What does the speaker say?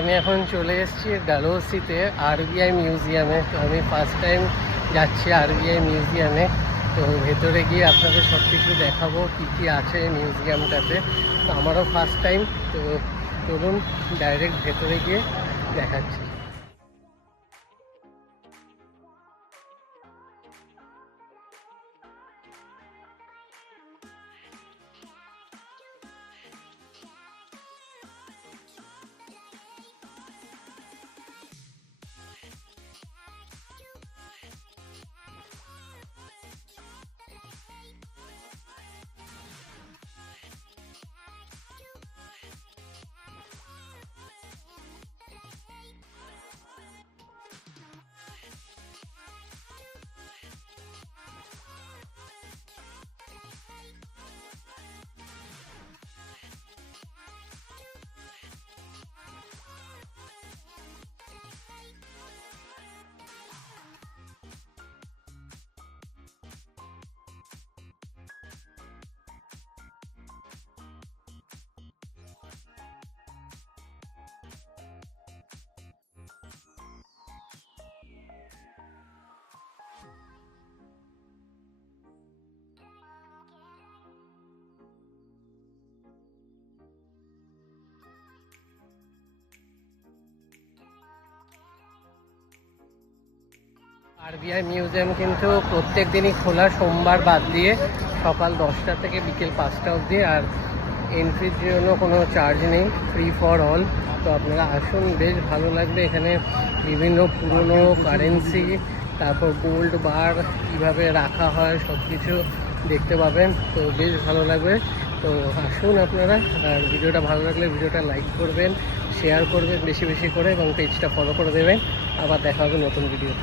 আমি এখন চলে এসেছি ডালহৌসিতে আরবিআই মিউজিয়ামে। তো আমি ফার্স্ট টাইম যাচ্ছি আরবিআই মিউজিয়ামে। তো ভেতরে গিয়ে আপনাদের সব কিছু দেখাবো কী কী আছে মিউজিয়ামটাতে। তো আমারও ফার্স্ট টাইম, তো চলুন ডাইরেক্ট ভেতরে গিয়ে দেখাচ্ছি। আরবিআই মিউজিয়াম কিন্তু প্রত্যেক দিনই খোলা, সোমবার বাদ দিয়ে সকাল 10টা থেকে বিকেল 5টা অবধি। আর এন্ট্রির জন্য কোনো চার্জ নেই, ফ্রি ফর অল। তো আপনারা আসুন, বেশ ভালো লাগবে। এখানে বিভিন্ন পুরনো কারেন্সি, তারপর গোল্ড বার কীভাবে রাখা হয় সব কিছু দেখতে পাবেন। তো বেশ ভালো লাগবে। তো আসুন আপনারা। আর ভিডিওটা ভালো লাগলে ভিডিওটা লাইক করবেন, শেয়ার করবেন বেশি বেশি করে, এবং পেজটা ফলো করে দেবেন। আবার দেখা হবে নতুন ভিডিও।